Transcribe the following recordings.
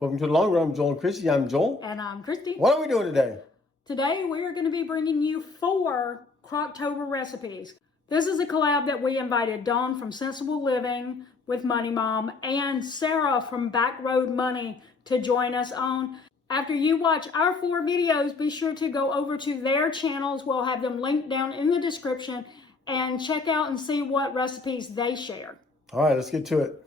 Welcome to the Long Run, Joel and Christy. I'm Joel. And I'm Christy. What are we doing today? Today we are going to be bringing you 4 Croctober recipes. This is a collab that we invited Dawn from Sensible Living with Money Mom and Sarah from Backroad Money to join us on. After you watch our 4 videos, be sure to go over to their channels. We'll have them linked down in the description and check out and see what recipes they share. All right, let's get to it.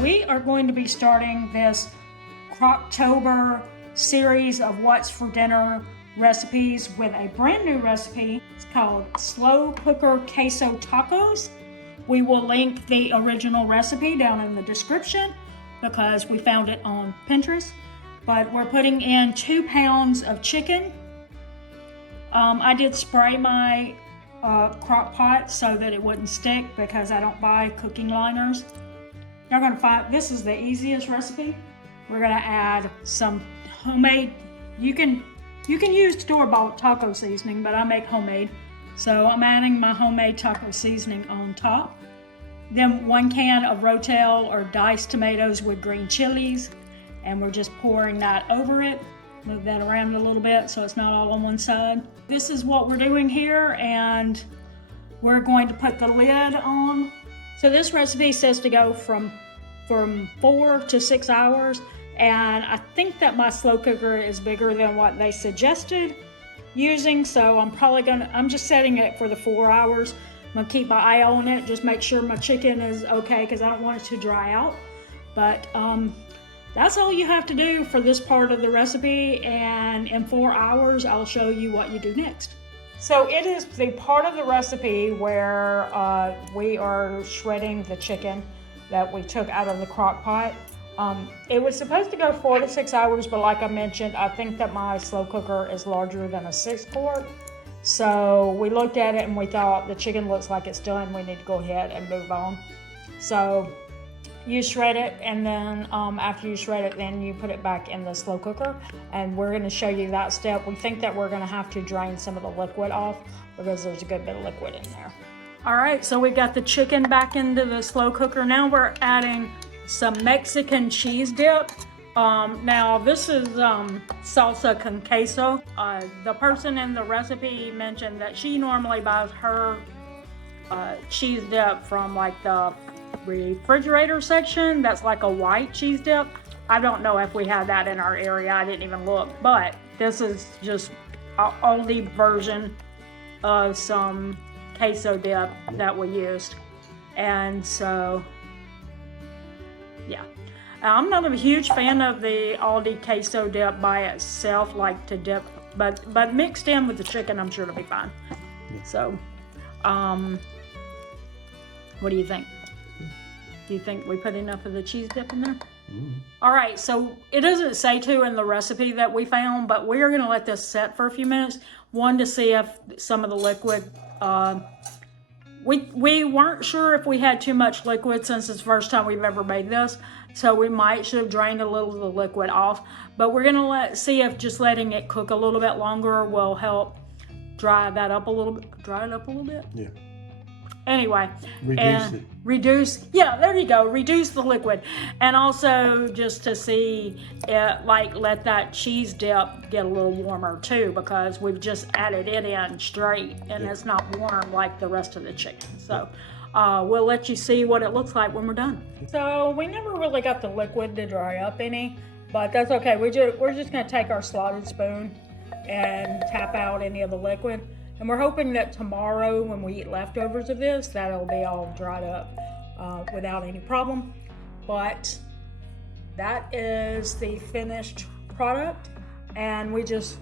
We are going to be starting this Croctober series of What's for Dinner recipes with a brand new recipe. It's called Slow Cooker Queso Tacos. We will link the original recipe down in the description because we found it on Pinterest. But we're putting in 2 pounds of chicken. I did spray my crock pot so that it wouldn't stick because I don't buy cooking liners. You're gonna find this is the easiest recipe. We're gonna add some homemade. You can use store-bought taco seasoning, but I make homemade. So I'm adding my homemade taco seasoning on top. Then 1 can of Rotel or diced tomatoes with green chilies, and we're just pouring that over it. Move that around a little bit so it's not all on one side. This is what we're doing here, and we're going to put the lid on. So this recipe says to go from 4 to 6 hours, and I think that my slow cooker is bigger than what they suggested using, so I'm just setting it for the 4 hours. I'm gonna keep my eye on it, just make sure my chicken is okay because I don't want it to dry out. But that's all you have to do for this part of the recipe, and in 4 hours I'll show you what you do next. So it is the part of the recipe where we are shredding the chicken that we took out of the crock pot. It was supposed to go 4 to 6 hours, but like I mentioned, I think that my slow cooker is larger than a 6-quart. So we looked at it and we thought the chicken looks like it's done. We need to go ahead and move on. So you shred it, and then after you shred it, then you put it back in the slow cooker, and we're going to show you that step. We think that we're going to have to drain some of the liquid off because there's a good bit of liquid in there. All right, so we got the chicken back into the slow cooker. Now we're adding some Mexican cheese dip. Now this is salsa con queso. The person in the recipe mentioned that she normally buys her cheese dip from like the refrigerator section. That's like a white cheese dip. I don't know if we have that in our area. I didn't even look, but this is just an Aldi version of some queso dip that we used. And so yeah, I'm not a huge fan of the Aldi queso dip by itself, like to dip, but mixed in with the chicken, I'm sure it'll be fine. So what do you think? Do you think we put enough of the cheese dip in there? All right, so it doesn't say to in the recipe that we found, but we are going to let this set for a few minutes. One, to see if some of the liquid, we weren't sure if we had too much liquid since it's the first time we've ever made this, so we might should have drained a little of the liquid off. But we're going to see if just letting it cook a little bit longer will help dry it up a little bit. Yeah. Anyway, reduce it. Yeah, there you go. Reduce the liquid. And also just to see it, like, let that cheese dip get a little warmer too, because we've just added it in straight and it's not warm like the rest of the chicken. So we'll let you see what it looks like when we're done. So we never really got the liquid to dry up any, but that's okay. We're just going to take our slotted spoon and tap out any of the liquid. And we're hoping that tomorrow when we eat leftovers of this, that'll be all dried up without any problem. But that is the finished product. And we just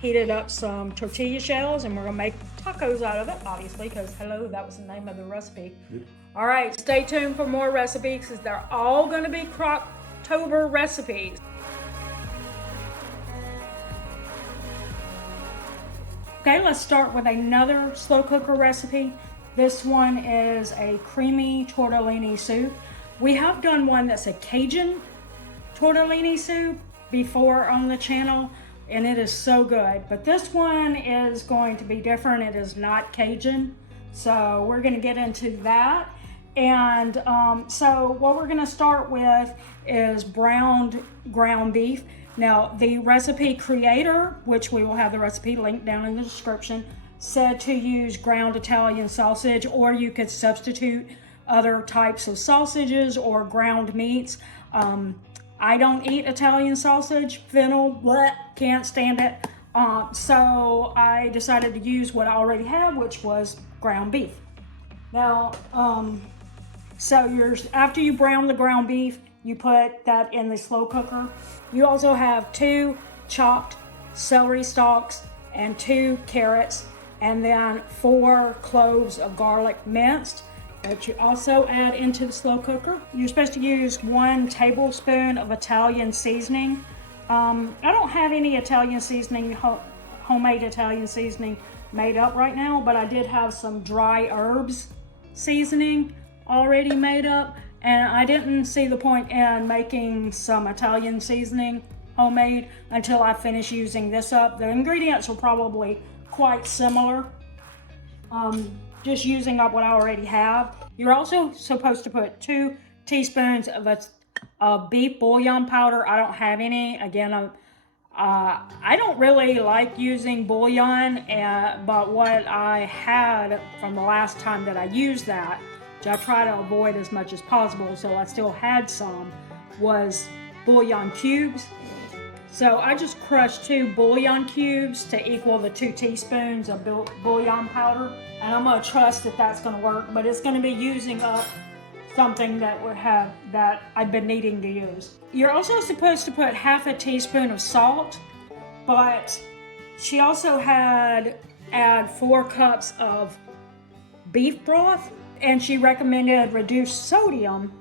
heated up some tortilla shells, and we're gonna make tacos out of it, obviously, because hello, that was the name of the recipe. Yep. All right, stay tuned for more recipes because they're all gonna be Croctober recipes. Okay, let's start with another slow cooker recipe. This one is a creamy tortellini soup. We have done one that's a Cajun tortellini soup before on the channel, and it is so good. But this one is going to be different. It is not Cajun. So we're gonna get into that. And so what we're gonna start with is browned ground beef. Now, the recipe creator, which we will have the recipe linked down in the description, said to use ground Italian sausage, or you could substitute other types of sausages or ground meats. I don't eat Italian sausage, fennel, can't stand it. So I decided to use what I already had, which was ground beef. Now, so after you brown the ground beef, you put that in the slow cooker. You also have 2 chopped celery stalks and 2 carrots, and then 4 cloves of garlic minced that you also add into the slow cooker. You're supposed to use 1 tablespoon of Italian seasoning. I don't have any Italian seasoning, homemade Italian seasoning made up right now, but I did have some dry herbs seasoning already made up, and I didn't see the point in making some Italian seasoning homemade until I finish using this up. The ingredients are probably quite similar. Just using up what I already have. You're also supposed to put 2 teaspoons of beef bouillon powder. I don't have any. Again, I don't really like using bouillon, but what I had from the last time that I used that, which I try to avoid as much as possible, so I still had some, was bouillon cubes. So I just crushed 2 bouillon cubes to equal the 2 teaspoons of bouillon powder. And I'm gonna trust that that's gonna work, but it's gonna be using up something that I've been needing to use. You're also supposed to put half a teaspoon of salt, but she also had add 4 cups of beef broth, and she recommended reduced sodium,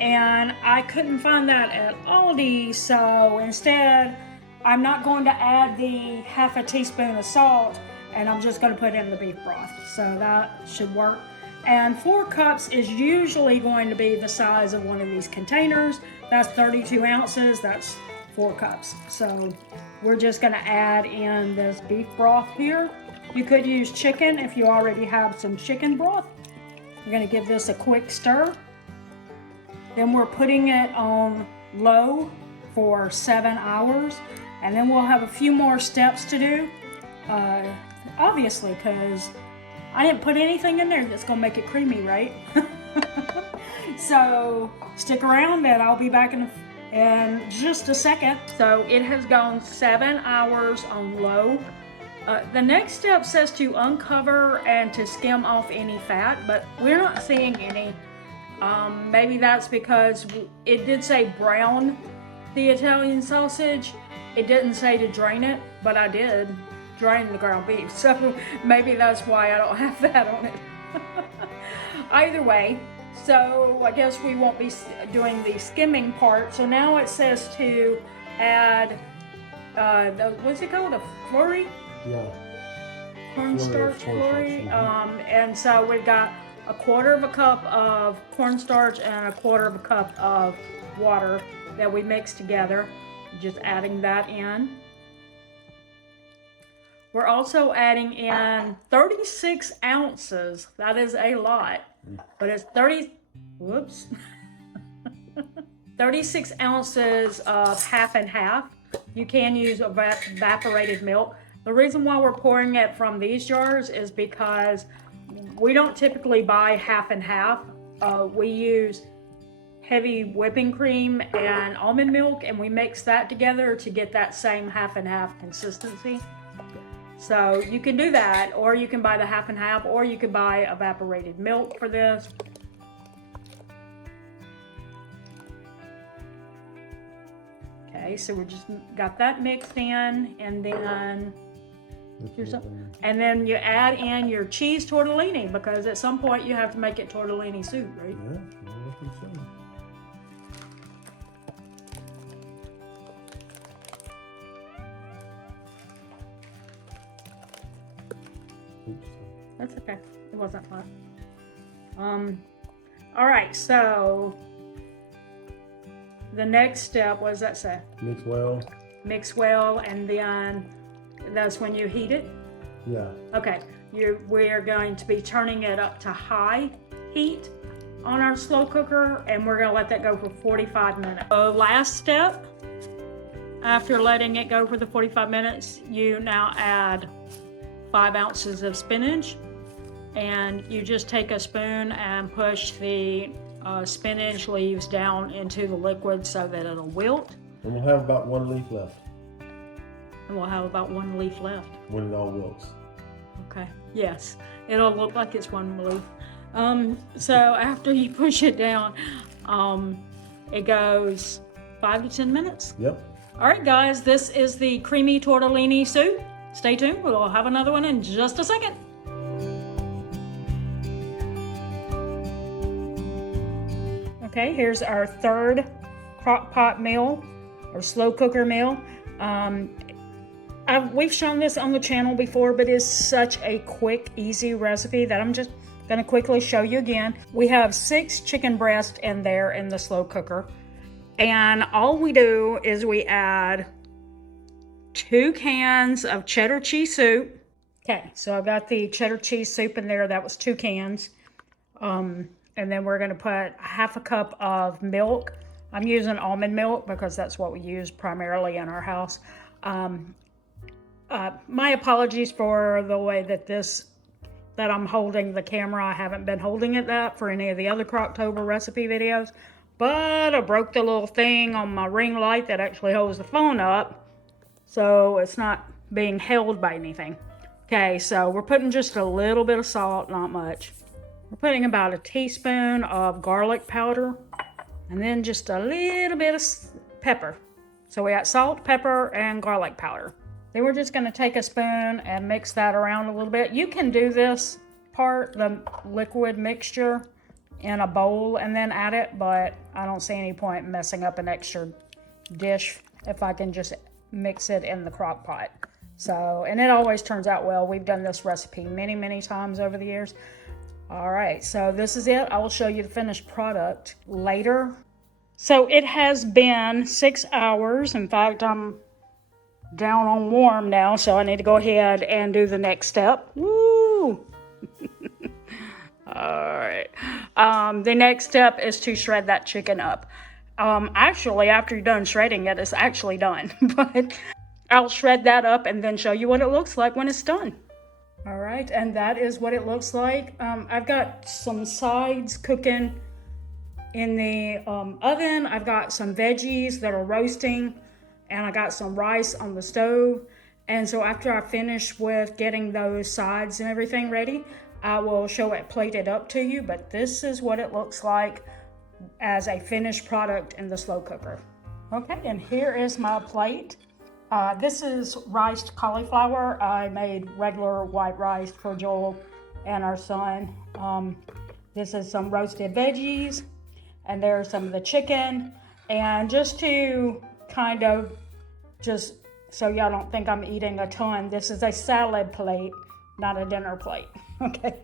and I couldn't find that at Aldi, so instead I'm not going to add the half a teaspoon of salt, and I'm just going to put in the beef broth, so that should work. And 4 cups is usually going to be the size of one of these containers. That's 32 ounces, that's 4 cups. So we're just going to add in this beef broth here. You could use chicken if you already have some chicken broth. We're going to give this a quick stir. Then we're putting it on low for 7 hours, and then we'll have a few more steps to do, obviously, because I didn't put anything in there that's gonna make it creamy, right? So stick around and I'll be back in just a second. So it has gone 7 hours on low. The next step says to uncover and to skim off any fat, but we're not seeing any. Maybe that's because it did say brown the Italian sausage. It didn't say to drain it, but I did drain the ground beef. So maybe that's why I don't have fat on it. Either way, so I guess we won't be doing the skimming part. So now it says to add, what's it called, a flurry? Yeah. Cornstarch flurry. And so we've got 1/4 cup of cornstarch and 1/4 cup of water that we mix together. Just adding that in. We're also adding in 36 ounces. That is a lot, but it's 36 ounces of half and half. You can use evaporated milk. The reason why we're pouring it from these jars is because we don't typically buy half and half. We use heavy whipping cream and almond milk, and we mix that together to get that same half and half consistency. So you can do that, or you can buy the half and half, or you could buy evaporated milk for this. Okay, so we just got that mixed in, and then you add in your cheese tortellini, because at some point you have to make it tortellini soup, right? Yeah, I think so. That's okay. It wasn't hot. All right, so the next step, what does that say? Mix well. Mix well, and then that's when you heat it? Yeah. Okay, we're going to be turning it up to high heat, on our slow cooker, and we're gonna let that go for 45 minutes. So last step, after letting it go for the 45 minutes, you now add 5 ounces of spinach, and you just take a spoon and push the spinach leaves down into the liquid so that it'll wilt. And we'll have about 1 leaf left And we'll have about 1 leaf left. when it all wilts. Okay, yes, it'll look like it's 1 leaf. So after you push it down, it goes 5 to 10 minutes. Yep. All right, guys, this is the creamy tortellini soup. Stay tuned, we'll have another one in just a second. Okay, here's our third crock pot meal, or slow cooker meal. We've shown this on the channel before, but it's such a quick, easy recipe that I'm just gonna quickly show you again. We have 6 chicken breasts in there in the slow cooker. And all we do is we add 2 cans of cheddar cheese soup. Okay, so I've got the cheddar cheese soup in there. That was 2 cans. And then we're gonna put 1/2 cup of milk. I'm using almond milk because that's what we use primarily in our house. My apologies for the way that I'm holding the camera. I haven't been holding it that for any of the other Croctober recipe videos, but I broke the little thing on my ring light that actually holds the phone up, so it's not being held by anything. Okay, so we're putting just a little bit of salt, not much. We're putting about a teaspoon of garlic powder, and then just a little bit of pepper. So we got salt, pepper, and garlic powder. Then we're just gonna take a spoon and mix that around a little bit. You can do this part, the liquid mixture, in a bowl and then add it, but I don't see any point in messing up an extra dish if I can just mix it in the crock pot. So, and it always turns out well. We've done this recipe many, many times over the years. All right, so this is it. I will show you the finished product later. So it has been 6 hours. In fact, I'm down on warm now, so I need to go ahead and do the next step. Woo! All right. The next step is to shred that chicken up. Actually, after you're done shredding it, it's actually done. But I'll shred that up and then show you what it looks like when it's done. All right, and that is what it looks like. I've got some sides cooking in the oven. I've got some veggies that are roasting, and I got some rice on the stove. And so after I finish with getting those sides and everything ready, I will show it plated up to you, but this is what it looks like as a finished product in the slow cooker. Okay, and here is my plate. This is riced cauliflower. I made regular white rice for Joel and our son. This is some roasted veggies, and there's some of the chicken. And just to kind of just so y'all don't think I'm eating a ton, this is a salad plate, not a dinner plate. Okay.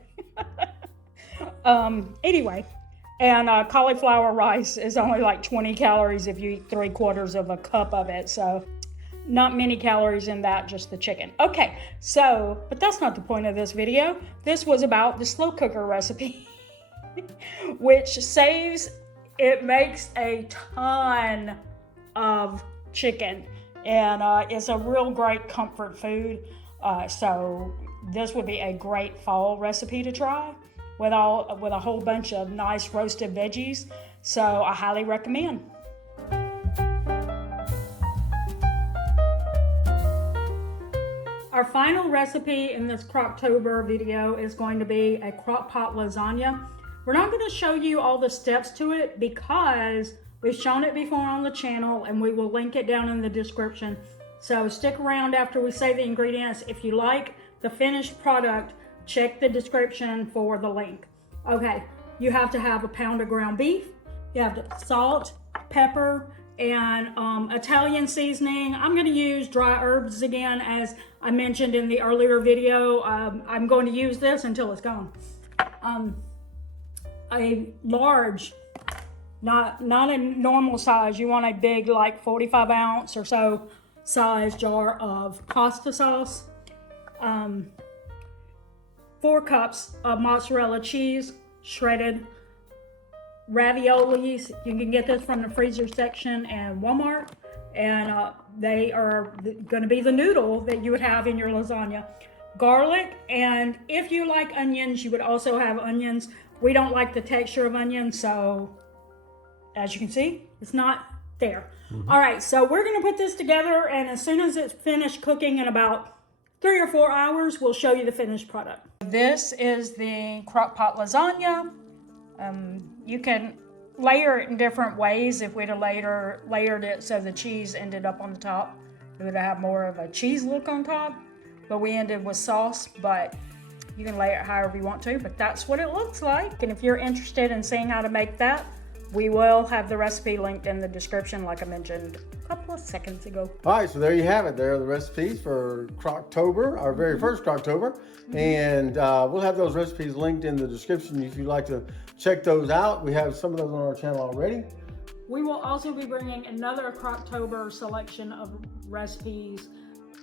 Anyway, and cauliflower rice is only like 20 calories if you eat 3/4 of a cup of it. So not many calories in that, just the chicken. Okay, so, but that's not the point of this video. This was about the slow cooker recipe, which it makes a ton of chicken, and it's a real great comfort food. So this would be a great fall recipe to try with a whole bunch of nice roasted veggies. So I highly recommend. Our final recipe in this Croctober video is going to be a crock pot lasagna. We're not going to show you all the steps to it because we've shown it before on the channel, and we will link it down in the description. So stick around after we say the ingredients. If you like the finished product, check the description for the link. Okay, you have to have a pound of ground beef. You have to salt, pepper, and Italian seasoning. I'm going to use dry herbs again, as I mentioned in the earlier video. I'm going to use this until it's gone. A large, not a normal size. You want a big, like 45 ounce or so size jar of pasta sauce. 4 cups of mozzarella cheese, shredded. raviolis. You can get this from the freezer section in Walmart, and they are going to be the noodle that you would have in your lasagna. Garlic, and if you like onions, you would also have onions. We don't like the texture of onions, so as you can see, it's not there. All right, so we're going to put this together, and as soon as it's finished cooking in about 3 or 4 hours, we'll show you the finished product. This is the crock pot lasagna. You can layer it in different ways. If we'd have layered it so the cheese ended up on the top, it would have more of a cheese look on top. But we ended with sauce, but you can layer it however you want to, but that's what it looks like. And if you're interested in seeing how to make that, we will have the recipe linked in the description like I mentioned a couple of seconds ago. All right, so there you have it. There are the recipes for Crocktober, our very first Crocktober. And we'll have those recipes linked in the description if you'd like to check those out. We have some of those on our channel already. We will also be bringing another Crocktober selection of recipes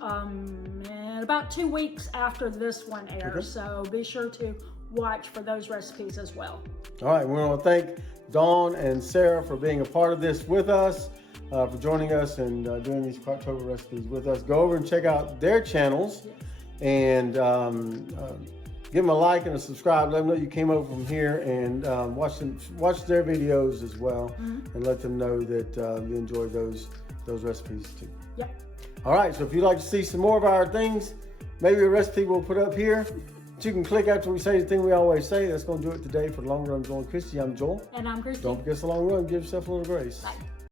in about 2 weeks after this one airs. So be sure to watch for those recipes as well. All right, we want to thank Dawn and Sarah for being a part of this with us, for joining us and doing these Crocktober recipes with us. Go over and check out their channels and give them a like and a subscribe. Let them know you came over from here, and watch their videos as well, and let them know that you enjoy those recipes too. Yep. All right, so if you'd like to see some more of our things, maybe a recipe we'll put up here that you can click after we say the thing we always say. That's going to do it today for the Long Run Joel and Christy. I'm Joel. And I'm Christy. Don't forget the long run. Give yourself a little grace. Bye.